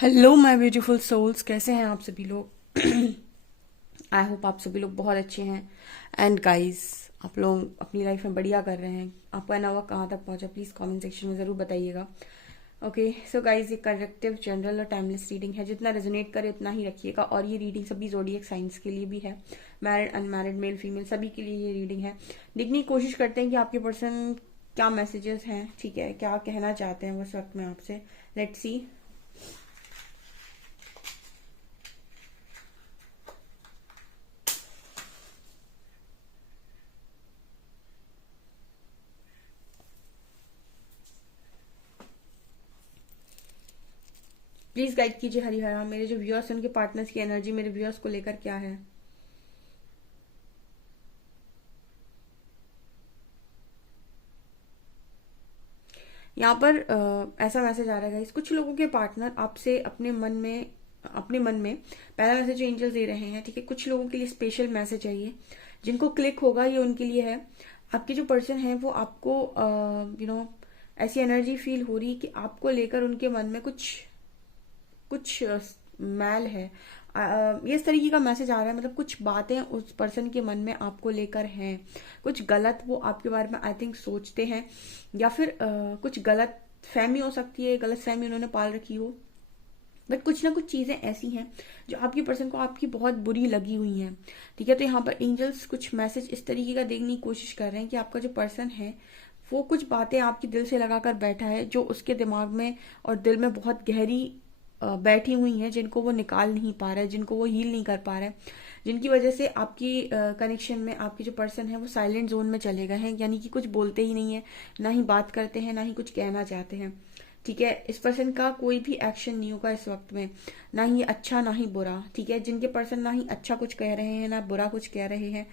Hello my beautiful souls, कैसे हैं आप सभी लोग। आई होप आप सभी लोग बहुत अच्छे हैं। एंड गाइस, आप लोग अपनी लाइफ में बढ़िया कर रहे हैं। आपका नवा वक्त कहाँ तक पहुंचा, प्लीज़ कमेंट सेक्शन में ज़रूर बताइएगा। ओके सो गाइस, ये करेक्टिव जनरल और टाइमलेस रीडिंग है। जितना रेजोनेट करे उतना ही रखिएगा। और ये रीडिंग सभी जोडिएक साइंस के लिए भी है। मैरिड अनमैरिड, मेल फीमेल सभी के लिए ये रीडिंग है। देखने की कोशिश करते हैं कि आपके पर्सन क्या मैसेजेस हैं, ठीक है, क्या कहना चाहते हैं उस वक्त में आपसे। Let's see. प्लीज गाइड कीजिए हरिहरा, मेरे जो व्यूअर्स उनके पार्टनर्स की एनर्जी मेरे व्यूअर्स को लेकर क्या है। यहाँ पर ऐसा मैसेज आ रहा है गाइस, कुछ लोगों के पार्टनर आपसे अपने मन में पहला मैसेज जो एंजल्स दे रहे हैं, ठीक है। कुछ लोगों के लिए स्पेशल मैसेज है ये, जिनको क्लिक होगा ये उनके लिए है। आपके जो पर्सन है वो आपको ऐसी एनर्जी फील हो रही है कि आपको लेकर उनके मन में कुछ कुछ मैल है। ये इस तरीके का मैसेज आ रहा है, मतलब कुछ बातें उस पर्सन के मन में आपको लेकर हैं। कुछ गलत वो आपके बारे में आई थिंक सोचते हैं, या फिर कुछ गलत फहमी हो सकती है, गलत फहमी उन्होंने पाल रखी हो। बट कुछ ना कुछ चीजें ऐसी हैं जो आपकी पर्सन को आपकी बहुत बुरी लगी हुई हैं, ठीक है। तो यहाँ पर एंजल्स कुछ मैसेज इस तरीके का देखने की कोशिश कर रहे हैं कि आपका जो पर्सन है वो कुछ बातें आपके दिल से लगाकर बैठा है, जो उसके दिमाग में और दिल में बहुत गहरी बैठी हुई हैं, जिनको वो निकाल नहीं पा रहा है, जिनको वो हील नहीं कर पा रहा है, जिनकी वजह से आपकी कनेक्शन में आपके जो पर्सन है वो साइलेंट जोन में चले गए हैं, यानी कि कुछ बोलते ही नहीं है, ना ही बात करते हैं, ना ही कुछ कहना चाहते हैं, ठीक है। इस पर्सन का कोई भी एक्शन नहीं होगा इस वक्त में, ना ही अच्छा ना ही बुरा, ठीक है। जिनके पर्सन ना ही अच्छा कुछ कह रहे हैं ना बुरा कुछ कह रहे हैं,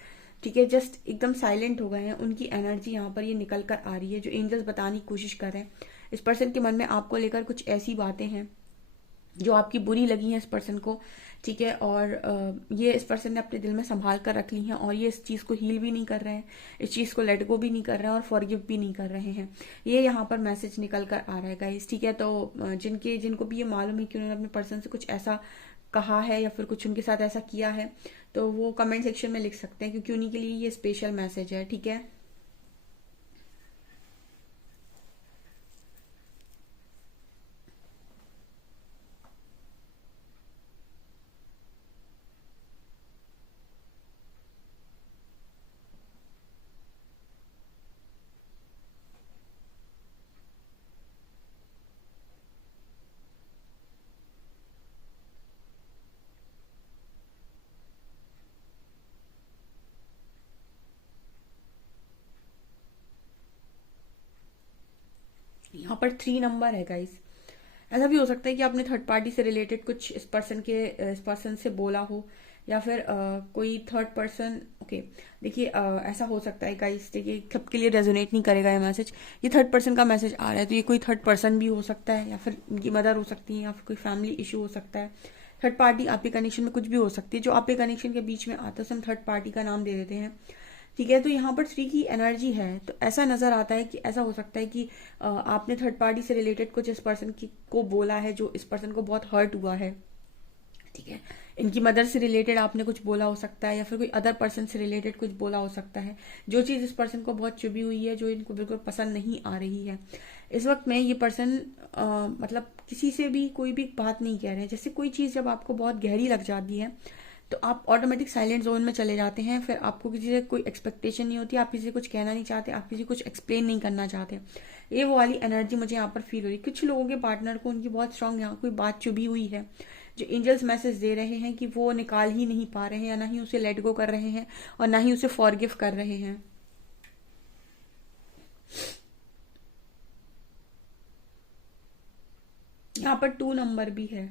ठीक है, जस्ट एकदम साइलेंट हो गए हैं, उनकी एनर्जी यहाँ पर ये निकल कर आ रही है जो एंजल्स बताने की कोशिश कर रहे हैं। इस पर्सन के मन में आपको लेकर कुछ ऐसी बातें हैं जो आपकी बुरी लगी हैं इस पर्सन को, ठीक है। और ये इस पर्सन ने अपने दिल में संभाल कर रख ली हैं, और ये इस चीज़ को हील भी नहीं कर रहे हैं, इस चीज़ को लेट गो भी नहीं कर रहे हैं, और फॉरगिव भी नहीं कर रहे हैं। ये यहाँ पर मैसेज निकल कर आ रहा है गाइस, ठीक है। तो जिनको भी ये मालूम है कि उन्होंने अपने पर्सन से कुछ ऐसा कहा है या फिर कुछ उनके साथ ऐसा किया है, तो वो कमेंट सेक्शन में लिख सकते हैं, क्योंकि उन्हीं के लिए ये स्पेशल मैसेज है, ठीक है। यहाँ पर 3 नंबर है गाइस। ऐसा भी हो सकता है कि आपने थर्ड पार्टी से रिलेटेड कुछ इस पर्सन से बोला हो, या फिर कोई थर्ड पर्सन। ओके, देखिए ऐसा हो सकता है गाइस, देखिए सबके लिए रेजोनेट नहीं करेगा ये मैसेज। ये थर्ड पर्सन का मैसेज आ रहा है, तो ये कोई थर्ड पर्सन भी हो सकता है, या फिर उनकी मदर हो सकती है, या फिर कोई फैमिली इशू हो सकता है। थर्ड पार्टी आपके कनेक्शन में कुछ भी हो सकती है, जो आपके कनेक्शन के बीच में आता है उसे हम थर्ड पार्टी का नाम दे देते हैं, ठीक है। तो यहाँ पर 3 की एनर्जी है, तो ऐसा नजर आता है कि ऐसा हो सकता है कि आपने थर्ड पार्टी से रिलेटेड कुछ इस पर्सन की को बोला है, जो इस पर्सन को बहुत हर्ट हुआ है, ठीक है। इनकी मदर से रिलेटेड आपने कुछ बोला हो सकता है, या फिर कोई अदर पर्सन से रिलेटेड कुछ बोला हो सकता है, जो चीज इस पर्सन को बहुत चुभी हुई है, जो इनको बिल्कुल पसंद नहीं आ रही है। इस वक्त में ये पर्सन मतलब किसी से भी कोई भी बात नहीं कह रहे हैं। जैसे कोई चीज जब आपको बहुत गहरी लग जाती है, तो आप ऑटोमेटिक साइलेंट जोन में चले जाते हैं, फिर आपको किसी से कोई एक्सपेक्टेशन नहीं होती, आप किसी से कुछ कहना नहीं चाहते, आप किसी को कुछ एक्सप्लेन नहीं करना चाहते। ये वो वाली एनर्जी मुझे यहाँ पर फील हो रही है। कुछ लोगों के पार्टनर को उनकी बहुत स्ट्रांग यहाँ कोई बात चुभी हुई है, जो एंजल्स मैसेज दे रहे हैं कि वो निकाल ही नहीं पा रहे हैं, या ना ही उसे लेट गो कर रहे हैं, और ना ही उसे फॉरगिव कर रहे हैं। यहाँ पर 2 नंबर भी है।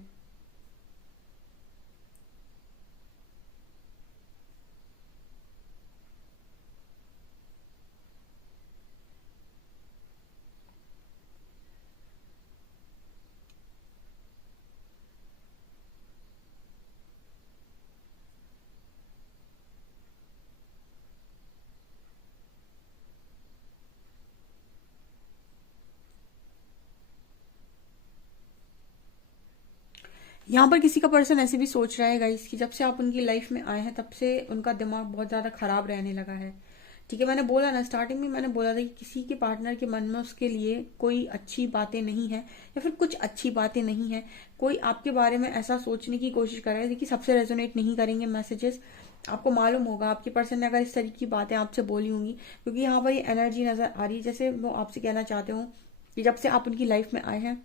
यहाँ पर किसी का पर्सन ऐसे भी सोच रहा है गाइस कि जब से आप उनकी लाइफ में आए हैं तब से उनका दिमाग बहुत ज्यादा खराब रहने लगा है। ठीक है, मैंने बोला ना, स्टार्टिंग में मैंने बोला था कि किसी के पार्टनर के मन में उसके लिए कोई अच्छी बातें नहीं है, या फिर कुछ अच्छी बातें नहीं है। कोई आपके बारे में ऐसा सोचने की कोशिश कर रहा है। देखिए, सबसे रेजोनेट नहीं करेंगे मैसेजेस। आपको मालूम होगा आपके पर्सन ने अगर इस तरीके की बातें आपसे बोली होंगी, क्योंकि यहाँ पर ये एनर्जी नजर आ रही है जैसे वो आपसे कहना चाहते हो कि जब से आप उनकी लाइफ में आए हैं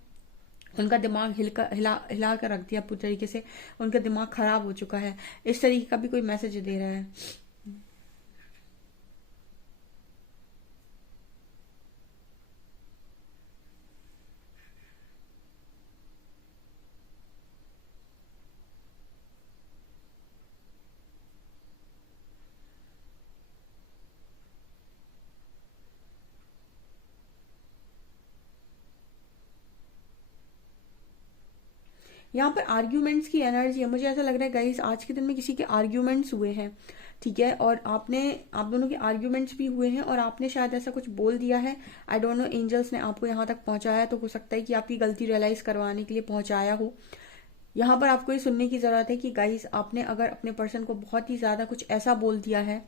उनका दिमाग हिला कर रख दिया पूरी तरीके से। उनका दिमाग खराब हो चुका है। इस तरीके का भी कोई मैसेज दे रहा है। यहाँ पर आर्ग्यूमेंट्स की एनर्जी है। मुझे ऐसा लग रहा है गाइस आज के दिन में किसी के आर्ग्यूमेंट्स हुए हैं। ठीक है, और आपने, आप दोनों के आर्ग्यूमेंट्स भी हुए हैं और आपने शायद ऐसा कुछ बोल दिया है। आई डोंट नो, एंजल्स ने आपको यहाँ तक पहुंचाया तो हो सकता है कि आपकी गलती रियलाइज करवाने के लिए पहुंचाया हो। यहाँ पर आपको ये सुनने की जरूरत है कि गाइस आपने अगर अपने पर्सन को बहुत ही ज्यादा कुछ ऐसा बोल दिया है,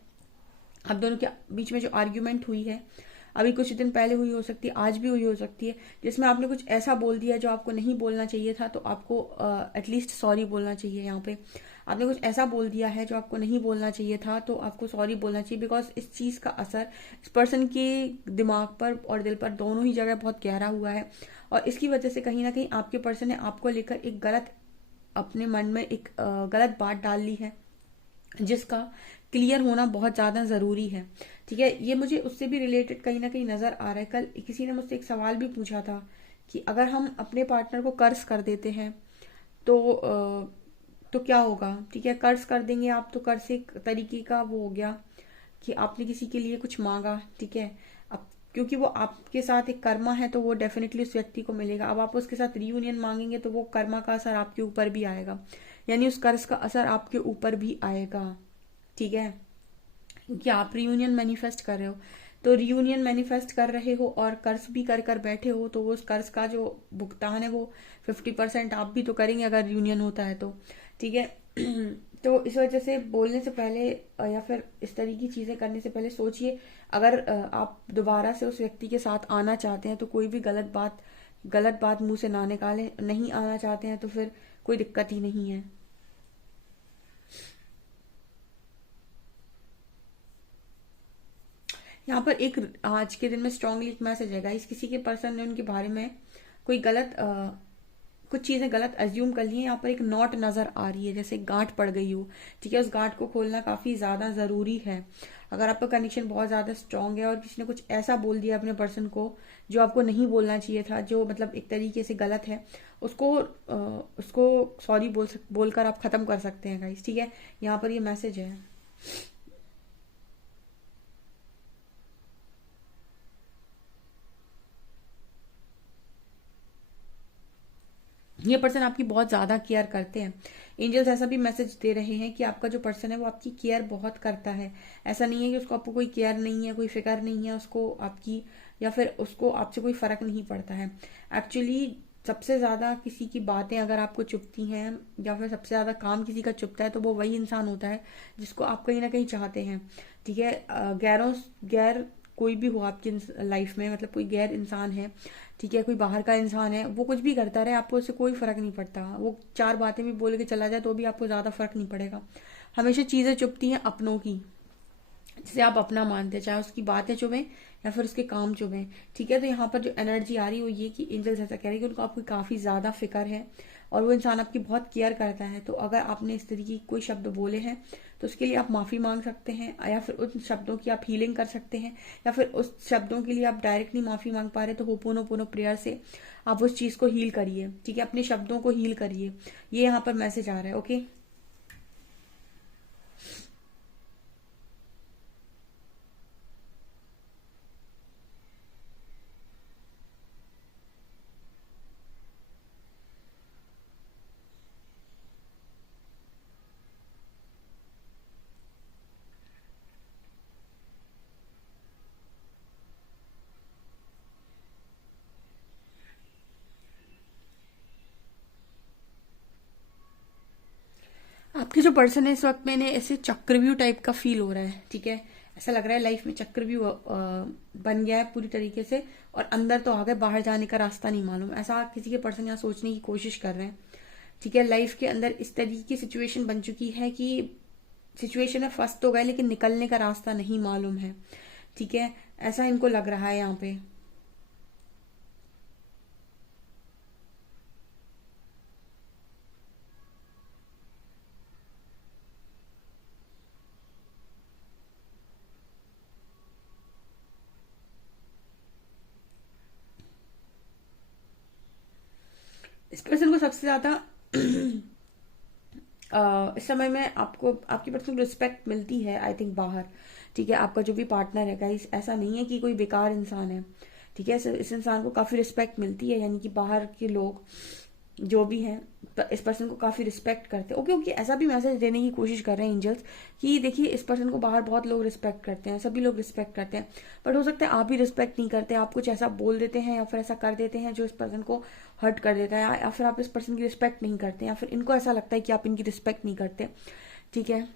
आप दोनों के बीच में जो आर्ग्यूमेंट हुई है अभी कुछ दिन पहले हुई हो सकती है, आज भी हुई हो सकती है, जिसमें आपने कुछ ऐसा बोल दिया जो आपको नहीं बोलना चाहिए था, तो आपको एटलीस्ट सॉरी बोलना चाहिए। यहाँ पे आपने कुछ ऐसा बोल दिया है जो आपको नहीं बोलना चाहिए था, तो आपको सॉरी बोलना चाहिए। बिकॉज इस चीज का असर इस पर्सन के दिमाग पर और दिल पर दोनों ही जगह बहुत गहरा हुआ है, और इसकी वजह से कहीं ना कहीं आपके पर्सन ने आपको लेकर एक गलत, अपने मन में एक गलत बात डाल ली है, जिसका क्लियर होना बहुत ज्यादा जरूरी है। ठीक है, ये मुझे उससे भी रिलेटेड कहीं ना कहीं नजर आ रहा है। कल किसी ने मुझसे एक सवाल भी पूछा था कि अगर हम अपने पार्टनर को कर्ज कर देते हैं तो तो क्या होगा। ठीक है, कर्ज कर देंगे आप तो कर्ज एक तरीके का वो हो गया कि आपने किसी के लिए कुछ मांगा। ठीक है, अब क्योंकि वो आपके साथ एक कर्मा है तो वो डेफिनेटली उस व्यक्ति को मिलेगा। अब आप उसके साथ रियूनियन मांगेंगे तो वो कर्मा का असर आपके ऊपर भी आएगा, यानी उस कर्ज का असर आपके ऊपर भी आएगा। ठीक है, क्योंकि आप रियूनियन मैनिफेस्ट कर रहे हो, तो रियूनियन मैनिफेस्ट कर रहे हो और कर्ज भी कर कर बैठे हो, तो वो उस कर्ज का जो भुगतान है वो 50% आप भी तो करेंगे अगर रियूनियन होता है तो। ठीक है, तो इस वजह से बोलने से पहले या फिर इस तरह की चीजें करने से पहले सोचिए। अगर आप दोबारा से उस व्यक्ति के साथ आना चाहते हैं तो कोई भी गलत बात मुंह से ना निकालें। नहीं आना चाहते हैं तो फिर कोई दिक्कत ही नहीं है। यहाँ पर एक आज के दिन में स्ट्रांगली एक मैसेज है गाइस, किसी के पर्सन ने उनके बारे में कोई गलत कुछ चीजें गलत अज्यूम कर ली है। यहाँ पर एक नॉट नजर आ रही है, जैसे गांठ पड़ गई हो। ठीक है, उस गांठ को खोलना काफी ज्यादा जरूरी है। अगर आपका कनेक्शन बहुत ज्यादा स्ट्रांग है और किसी ने कुछ ऐसा बोल दिया अपने पर्सन को जो आपको नहीं बोलना चाहिए था, जो मतलब एक तरीके से गलत है, उसको सॉरी बोलकर आप खत्म कर सकते हैं गाइस। ठीक है, यहाँ पर ये मैसेज है। ये पर्सन आपकी बहुत ज्यादा केयर करते हैं। एंजल्स ऐसा भी मैसेज दे रहे हैं कि आपका जो पर्सन है वो आपकी केयर बहुत करता है। ऐसा नहीं है कि उसको आपको कोई केयर नहीं है, कोई फिक्र नहीं है उसको आपकी, या फिर उसको आपसे कोई फर्क नहीं पड़ता है। एक्चुअली सबसे ज्यादा किसी की बातें अगर आपको चुभती हैं या फिर सबसे ज्यादा काम किसी का चुभता है तो वो वही इंसान होता है जिसको आप कहीं ना कहीं चाहते हैं। ठीक है, गैर कोई भी हो आपकी लाइफ में, मतलब कोई गैर इंसान है, ठीक है, कोई बाहर का इंसान है, वो कुछ भी करता रहे आपको उससे कोई फर्क नहीं पड़ता। वो चार बातें भी बोल के चला जाए तो भी आपको ज्यादा फर्क नहीं पड़ेगा। हमेशा चीजें चुभती हैं अपनों की, जिसे आप अपना मानते हैं, चाहे उसकी बातें चुभें या फिर उसके काम चुभें। ठीक है, तो यहाँ पर जो एनर्जी आ रही है वो ये कि एंजल्स ऐसा कह रहे हैं कि उनको आपकी काफी ज्यादा फिक्र है और वो इंसान आपकी बहुत केयर करता है। तो अगर आपने इस तरीके के कोई शब्द बोले हैं तो उसके लिए आप माफी मांग सकते हैं, या फिर उन शब्दों की आप हीलिंग कर सकते हैं, या फिर उस शब्दों के लिए आप डायरेक्टली माफी मांग पा रहे तो होपोनोपोनो प्रेयर से आप उस चीज को हील करिए। ठीक है, अपने शब्दों को हील करिए। ये यहाँ पर मैसेज आ रहा है। ओके, आपके जो पर्सन है इस वक्त में इन्हें ऐसे चक्रव्यूह टाइप का फील हो रहा है, ठीक है। ऐसा लग रहा है लाइफ में चक्रव्यूह बन गया है पूरी तरीके से, और अंदर तो आ गए, बाहर जाने का रास्ता नहीं मालूम, ऐसा किसी के पर्सन यहाँ सोचने की कोशिश कर रहे हैं, ठीक है। लाइफ के अंदर इस तरीके की सिचुएशन बन चुकी है कि सिचुएशन में फंस तो गए लेकिन निकलने का रास्ता नहीं मालूम है, ठीक है। ऐसा इनको लग रहा है यहाँ पे। इस पर्सन को सबसे ज्यादा इस समय में आपको आपकी पर्सन को रिस्पेक्ट मिलती है, आई थिंक, बाहर, ठीक है। आपका जो भी पार्टनर है गाइस, ऐसा नहीं है कि कोई बेकार इंसान है, ठीक है। इस इंसान को काफी रिस्पेक्ट मिलती है, यानी कि बाहर के लोग जो भी हैं इस पर्सन को काफी रिस्पेक्ट करते हैं। ओके ओके, ऐसा भी मैसेज देने की कोशिश कर रहे हैं एंजल्स कि देखिए इस पर्सन को बाहर बहुत लोग रिस्पेक्ट करते हैं, सभी लोग रिस्पेक्ट करते हैं, बट हो सकता है आप ही रिस्पेक्ट नहीं करते, आप कुछ ऐसा बोल देते हैं या फिर ऐसा कर देते हैं जो इस पर्सन को हर्ट कर देता है, या फिर आप इस पर्सन की रिस्पेक्ट नहीं करते, या फिर इनको ऐसा लगता है कि आप इनकी रिस्पेक्ट नहीं करते, ठीक है।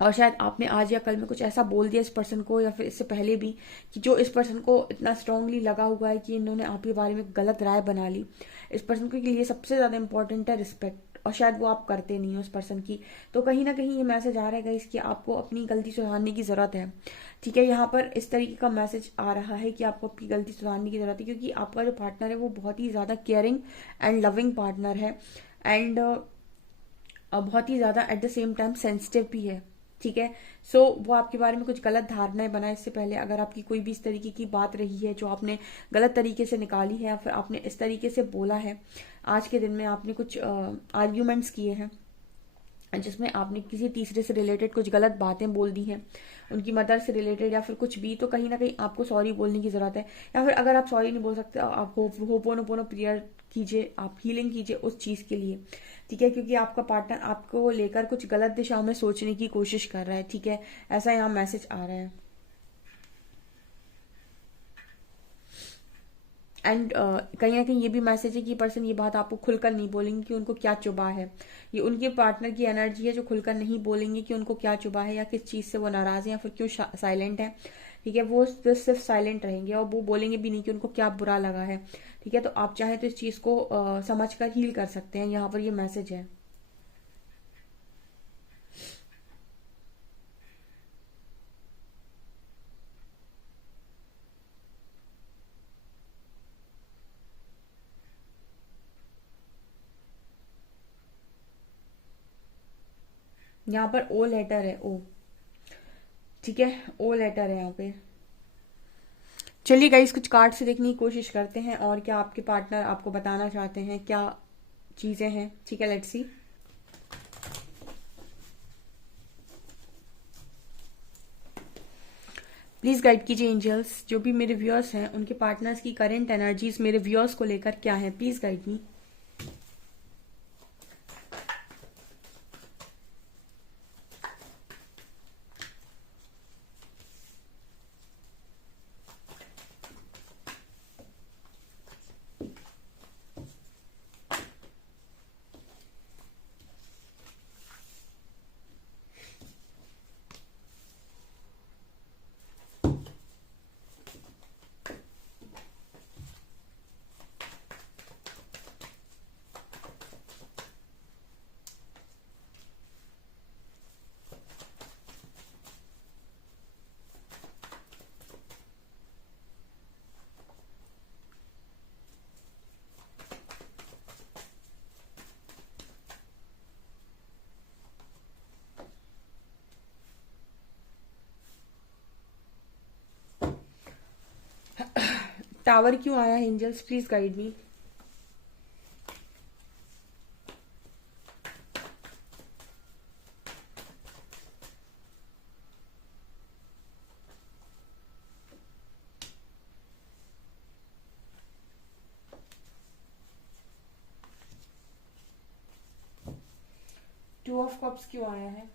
और शायद आपने आज या कल में कुछ ऐसा बोल दिया इस पर्सन को, या फिर इससे पहले भी, कि जो इस पर्सन को इतना स्ट्रांगली लगा हुआ है कि इन्होंने आपके बारे में गलत राय बना ली। इस पर्सन के लिए सबसे ज्यादा इंपॉर्टेंट है रिस्पेक्ट, और शायद वो आप करते नहीं हो उस पर्सन की। तो कहीं ना कहीं ये मैसेज आ रहा है इसकी आपको अपनी गलती सुधारने की जरूरत है, ठीक है। यहाँ पर इस तरीके का मैसेज आ रहा है कि आपको अपनी गलती सुधारने की जरूरत है, क्योंकि आपका जो पार्टनर है वो बहुत ही ज्यादा केयरिंग एंड लविंग पार्टनर है, एंड बहुत ही ज्यादा at the same time sensitive भी है, ठीक है। सो वो आपके बारे में कुछ गलत धारणाएं बनाए इससे पहले, अगर आपकी कोई भी इस तरीके की बात रही है जो आपने गलत तरीके से निकाली है, या फिर आपने इस तरीके से बोला है, आज के दिन में आपने कुछ आर्ग्यूमेंट्स किए हैं जिसमें आपने किसी तीसरे से रिलेटेड कुछ गलत बातें बोल दी हैं, उनकी मदर से रिलेटेड या फिर कुछ भी, तो कहीं ना कहीं आपको सॉरी बोलने की जरूरत है। या फिर अगर आप सॉरी नहीं बोल सकते, आप होपोनोपोनो प्रेयर कीजिए, आप हीलिंग कीजिए उस चीज के लिए, ठीक है, क्योंकि आपका पार्टनर आपको लेकर कुछ गलत दिशा में सोचने की कोशिश कर रहा है, ठीक है। ऐसा यहाँ मैसेज आ रहा है। एंड कहीं ना कहीं ये भी मैसेज है कि पर्सन ये बात आपको खुलकर नहीं बोलेंगे कि उनको क्या चुभा है। ये उनके पार्टनर की एनर्जी है जो खुलकर नहीं बोलेंगे कि उनको क्या चुभा है, या किस चीज से वो नाराज है, या फिर क्यों साइलेंट है, ठीक है। वो सिर्फ साइलेंट रहेंगे और वो बोलेंगे भी नहीं कि उनको क्या बुरा लगा है, ठीक है। तो आप चाहे तो इस चीज को समझ कर हील कर सकते हैं, यहाँ पर ये मैसेज है। यहाँ पर ओ लेटर है, ओ, ठीक है, ओ लेटर है यहाँ पे। चलिए गाइस, कुछ कार्ड से देखने की कोशिश करते हैं और क्या आपके पार्टनर आपको बताना चाहते हैं, क्या चीजें हैं, ठीक है। Let's see. प्लीज गाइड कीजिए एंजल्स, जो भी मेरे व्यूअर्स हैं उनके पार्टनर्स की करंट एनर्जीज मेरे व्यूअर्स को लेकर क्या है, प्लीज गाइड मी। टावर क्यों आया है angels, please guide me. 2 of cups क्यों आया है।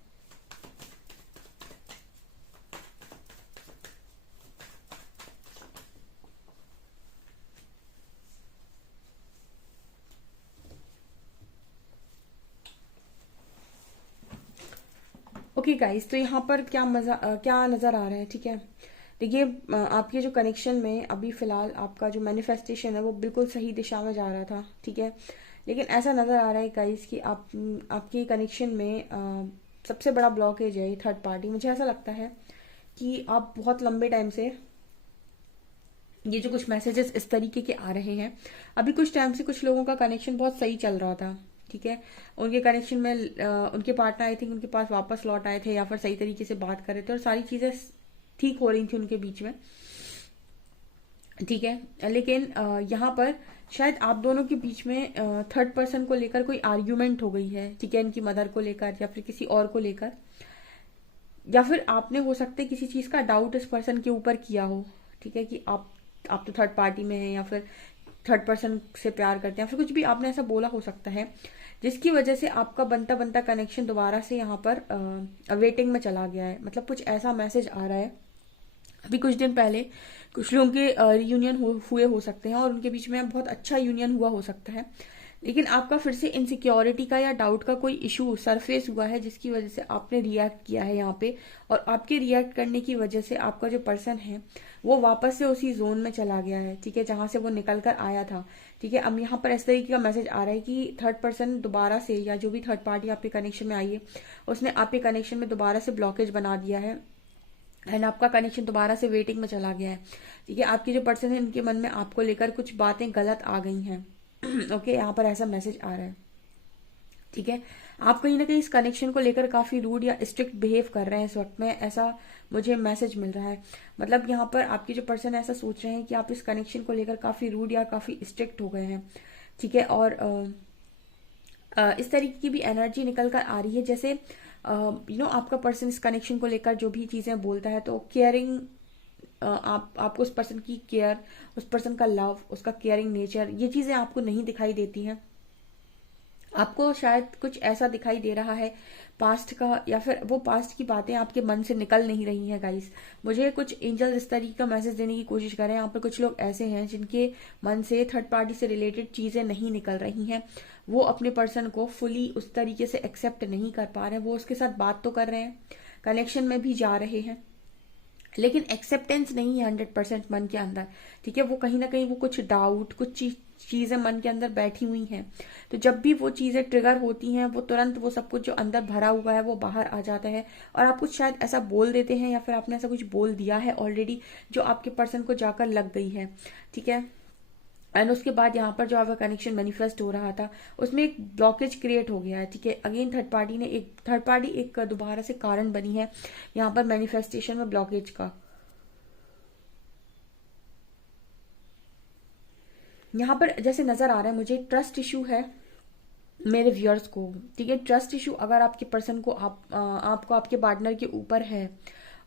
ओके गाइस, तो यहाँ पर क्या नजर आ रहा है, ठीक है। देखिए, आपके जो कनेक्शन में अभी फिलहाल आपका जो मैनिफेस्टेशन है वो बिल्कुल सही दिशा में जा रहा था, ठीक है। लेकिन ऐसा नजर आ रहा है गाइस कि आपके कनेक्शन में सबसे बड़ा ब्लॉकेज है थर्ड पार्टी। मुझे ऐसा लगता है कि आप बहुत लंबे टाइम से ये जो कुछ मैसेजेस इस तरीके के आ रहे हैं, अभी कुछ टाइम से कुछ लोगों का कनेक्शन बहुत सही चल रहा था, ठीक है। उनके कनेक्शन में उनके पार्टनर आई थिंक उनके पास वापस लौट आए थे या फिर सही तरीके से बात कर रहे थे और सारी चीजें ठीक हो रही थी उनके बीच में, ठीक है। लेकिन यहाँ पर शायद आप दोनों के बीच में थर्ड पर्सन को लेकर कोई आर्ग्यूमेंट हो गई है, ठीक है, इनकी मदर को लेकर या फिर किसी और को लेकर, या फिर आपने हो सकता है किसी चीज का डाउट इस पर्सन के ऊपर किया हो, ठीक है, कि आप तो थर्ड पार्टी में हैं या फिर थर्ड पर्सन से प्यार करते हैं, फिर कुछ भी आपने ऐसा बोला हो सकता है जिसकी वजह से आपका बनता बनता कनेक्शन दोबारा से यहाँ पर वेटिंग में चला गया है। मतलब कुछ ऐसा मैसेज आ रहा है, अभी कुछ दिन पहले कुछ लोगों के रियूनियन हुए हो सकते हैं और उनके बीच में बहुत अच्छा यूनियन हुआ हो सकता है, लेकिन आपका फिर से इनसिक्योरिटी का या डाउट का कोई इशू सरफेस हुआ है जिसकी वजह से आपने रिएक्ट किया है यहाँ पे, और आपके रिएक्ट करने की वजह से आपका जो पर्सन है वो वापस से उसी जोन में चला गया है, ठीक है, जहां से वो निकल कर आया था, ठीक है। अब यहाँ पर इस तरीके का मैसेज आ रहा है कि थर्ड पर्सन दोबारा से या जो भी थर्ड पार्टी आपके कनेक्शन में आई है उसने आपके कनेक्शन में दोबारा से ब्लॉकेज बना दिया है एंड आपका कनेक्शन दोबारा से वेटिंग में चला गया है, ठीक है। आपके जो पर्सन है उनके मन में आपको लेकर कुछ बातें गलत आ गई हैं। ओके, यहाँ पर ऐसा मैसेज आ रहा है, ठीक है। आप कहीं ना कहीं इस कनेक्शन को लेकर काफी रूड या स्ट्रिक्ट बिहेव कर रहे हैं इस वक्त में, ऐसा मुझे मैसेज मिल रहा है। मतलब यहाँ पर आपके जो पर्सन ऐसा सोच रहे हैं कि आप इस कनेक्शन को लेकर काफी रूड या काफी स्ट्रिक्ट हो गए हैं, ठीक है। और इस तरीके की भी एनर्जी निकल कर आ रही है जैसे आपका पर्सन इस कनेक्शन को लेकर जो भी चीजें बोलता है तो केयरिंग, आपको उस पर्सन की केयर, उस पर्सन का लव, उसका केयरिंग नेचर, ये चीजें आपको नहीं दिखाई देती हैं। आपको शायद कुछ ऐसा दिखाई दे रहा है पास्ट का, या फिर वो पास्ट की बातें आपके मन से निकल नहीं रही हैं गाइस। मुझे कुछ एंजल्स इस तरीके का मैसेज देने की कोशिश कर रहे हैं। यहाँ पर कुछ लोग ऐसे हैं जिनके मन से थर्ड पार्टी से रिलेटेड चीजें नहीं निकल रही हैं, वो अपने पर्सन को फुली उस तरीके से एक्सेप्ट नहीं कर पा रहे हैं। वो उसके साथ बात तो कर रहे हैं, कनेक्शन में भी जा रहे हैं, लेकिन एक्सेप्टेंस नहीं है 100% मन के अंदर, ठीक है। वो कहीं ना कहीं वो कुछ डाउट, कुछ चीजें मन के अंदर बैठी हुई हैं। तो जब भी वो चीजें ट्रिगर होती हैं वो तुरंत वो सब कुछ जो अंदर भरा हुआ है वो बाहर आ जाता है और आप कुछ शायद ऐसा बोल देते हैं या फिर आपने ऐसा कुछ बोल दिया है ऑलरेडी जो आपके पर्सन को जाकर लग गई है, ठीक है। एंड उसके बाद यहाँ पर जो आपका कनेक्शन मैनिफेस्ट हो रहा था उसमें एक ब्लॉकेज क्रिएट हो गया है, ठीक है। अगेन थर्ड पार्टी एक दोबारा से कारण बनी है यहाँ पर मैनिफेस्टेशन में ब्लॉकेज का। यहाँ पर जैसे नजर आ रहा है मुझे ट्रस्ट इशू है मेरे व्यूअर्स को, ठीक है। ट्रस्ट इशू अगर आपके पर्सन को आपको आपके पार्टनर के ऊपर है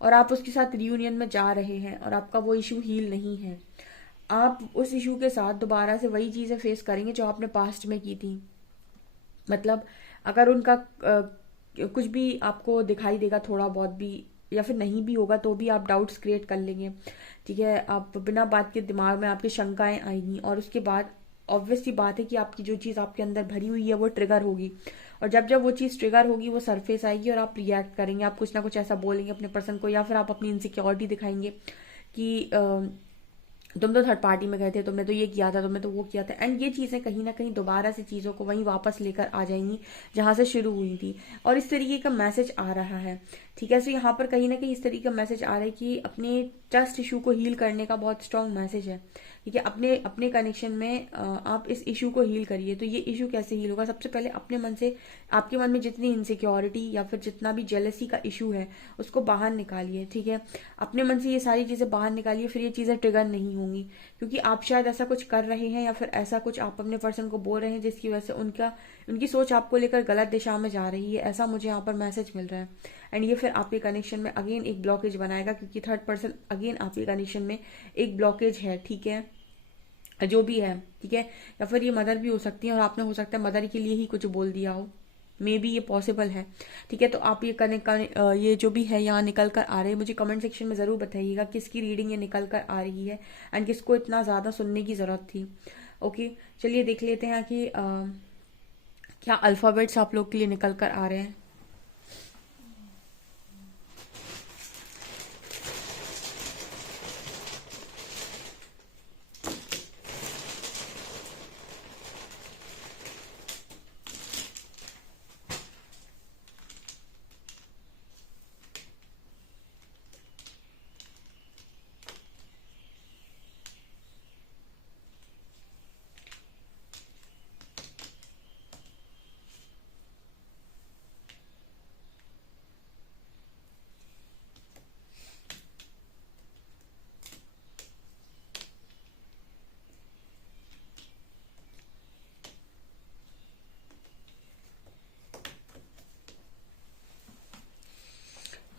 और आप उसके साथ रियूनियन में जा रहे हैं और आपका वो इशू हील नहीं है, आप उस इशू के साथ दोबारा से वही चीजें फेस करेंगे जो आपने पास्ट में की थी। मतलब अगर उनका कुछ भी आपको दिखाई देगा थोड़ा बहुत भी या फिर नहीं भी होगा तो भी आप डाउट्स क्रिएट कर लेंगे, ठीक है। आप बिना बात के दिमाग में आपकी शंकाएं आएंगी और उसके बाद ऑब्वियस सी बात है कि आपकी जो चीज आपके अंदर भरी हुई है वो ट्रिगर होगी, और जब जब वो चीज ट्रिगर होगी वो सरफेस आएगी और आप रिएक्ट करेंगे, आप कुछ ना कुछ ऐसा बोलेंगे अपने पर्सन को या फिर आप अपनी इनसिक्योरिटी दिखाएंगे कि तुम तो थर्ड पार्टी में गए थे, तुमने तो ये किया था, तुमने तो वो किया था। एंड ये चीजें कहीं ना कहीं दोबारा से चीजों को वहीं वापस लेकर आ जाएंगी जहां से शुरू हुई थी, और इस तरीके का मैसेज आ रहा है, ठीक है। सो यहाँ पर कहीं ना कहीं इस तरीके का मैसेज आ रहा है कि अपने ट्रस्ट इशू को हील करने का बहुत स्ट्रांग मैसेज है, ठीक है। अपने अपने कनेक्शन में आप इस इशू को हील करिए। तो ये इशू कैसे हील होगा? सबसे पहले अपने मन से, आपके मन में जितनी इनसिक्योरिटी या फिर जितना भी जेलसी का इशू है उसको बाहर निकालिए, ठीक है। अपने मन से ये सारी चीजें बाहर निकालिए, फिर ये चीजें ट्रिगर नहीं होंगी, क्योंकि आप शायद ऐसा कुछ कर रहे हैं या फिर ऐसा कुछ आप अपने पर्सन को बोल रहे हैं जिसकी वजह से उनकी सोच आपको लेकर गलत दिशा में जा रही है, ऐसा मुझे यहाँ पर मैसेज मिल रहा है। एंड ये फिर आपके कनेक्शन में अगेन एक ब्लॉकेज बनाएगा, क्योंकि थर्ड पर्सन अगेन आपके कनेक्शन में एक ब्लॉकेज है, ठीक है, जो भी है, ठीक है। या फिर ये मदर भी हो सकती है और आपने हो सकता है मदर के लिए ही कुछ बोल दिया हो, मे बी ये पॉसिबल है, ठीक है। तो आप ये जो भी है यहाँ निकल कर आ रहे हैं, मुझे कमेंट सेक्शन में जरूर बताइएगा किसकी रीडिंग ये निकल कर आ रही है एंड किसको इतना ज्यादा सुनने की जरूरत थी। ओके, चलिए देख लेते हैं कि क्या अल्फाबेट्स आप लोग के लिए निकल कर आ रहे हैं।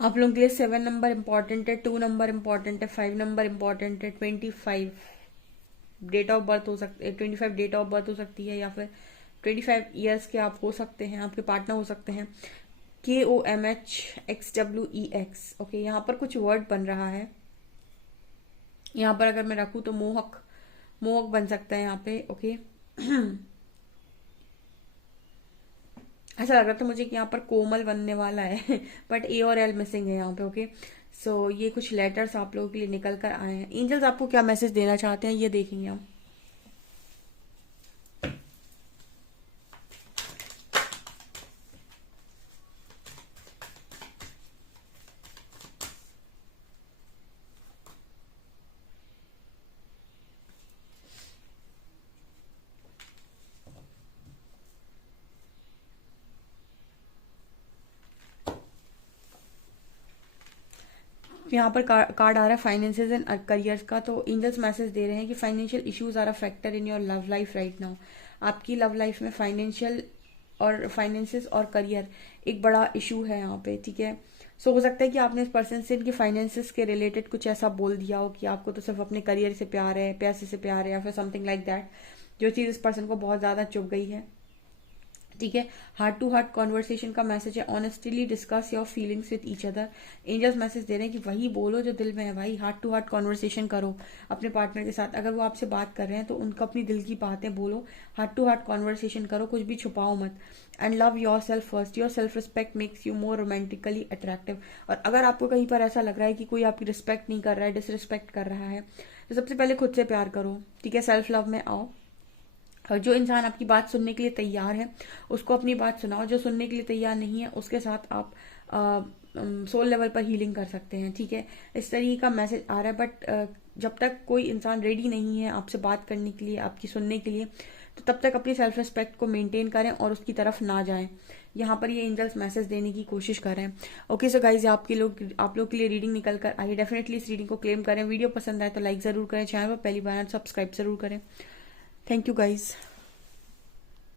आप लोगों के लिए 7 नंबर इंपॉर्टेंट है, 2 नंबर इंपॉर्टेंट है, 5 नंबर इंपॉर्टेंट है, 25 डेट ऑफ बर्थ हो सकती है, 25 डेट ऑफ बर्थ हो सकती है, या फिर 25 ईयर्स के आप हो सकते हैं, आपके पार्टनर हो सकते हैं। KOMHXWEX। ओके, यहाँ पर कुछ वर्ड बन रहा है। यहाँ पर अगर मैं रखूँ तो मोहक, मोहक बन सकता है यहाँ पे। ओके ऐसा लग रहा था मुझे कि यहाँ पर कोमल बनने वाला है बट ए और एल मिसिंग है यहाँ पे। ओके, सो ये कुछ लेटर्स आप लोगों के लिए निकल कर आए हैं। एंजल्स आपको क्या मैसेज देना चाहते हैं ये देखेंगे हम। यहाँ पर कार्ड आ रहा है फाइनेंसेस एंड करियर्स का। तो एंजल्स मैसेज दे रहे हैं कि financial issues are a factor in your love life right now. आपकी लव लाइफ में फाइनेंशियल और फाइनेंसेस और करियर एक बड़ा इशू है यहाँ पे, ठीक है। सो हो सकता है कि आपने इस पर्सन से इनके फाइनेंसेस के रिलेटेड कुछ ऐसा बोल दिया हो कि आपको तो सिर्फ अपने करियर से प्यार है, पैसे से प्यार है, या फिर समथिंग लाइक दैट, जो चीज़ इस पर्सन को बहुत ज़्यादा चुभ गई है, ठीक है। हार्ट टू हार्ट कॉन्वर्सेशन का मैसेज है। Honestly discuss your feelings with each other. Angels message दे रहे हैं कि वही बोलो जो दिल में है भाई। हार्ट टू हार्ट कॉन्वर्सेशन करो अपने पार्टनर के साथ। अगर वो आपसे बात कर रहे हैं तो उनको अपनी दिल की बातें बोलो। हार्ट टू हार्ट कॉन्वर्सेशन करो, कुछ भी छुपाओ मत। And love your self first. Your self respect makes you more romantically attractive. और अगर आपको कहीं पर ऐसा लग रहा है कि कोई आपकी रिस्पेक्ट नहीं कर रहा है, डिसरिस्पेक्ट कर रहा है, तो सबसे पहले खुद से प्यार करो, ठीक है। सेल्फ लव में आओ। और जो इंसान आपकी बात सुनने के लिए तैयार है उसको अपनी बात सुनाओ। जो सुनने के लिए तैयार नहीं है उसके साथ आप सोल लेवल पर हीलिंग कर सकते हैं, ठीक है। इस तरीके का मैसेज आ रहा है। बट जब तक कोई इंसान रेडी नहीं है आपसे बात करने के लिए, आपकी सुनने के लिए, तो तब तक अपनी सेल्फ रिस्पेक्ट को मेंटेन करें और उसकी तरफ ना जाएं। यहाँ पर ये एंजल्स मैसेज देने की कोशिश कर रहे हैं। ओके सो गाइज, आप लोग के लिए रीडिंग निकल कर आई। डेफिनेटली इस रीडिंग को क्लेम करें। वीडियो पसंद आए तो लाइक जरूर करें, चैनल पर पहली बार सब्सक्राइब जरूर करें। Thank you guys.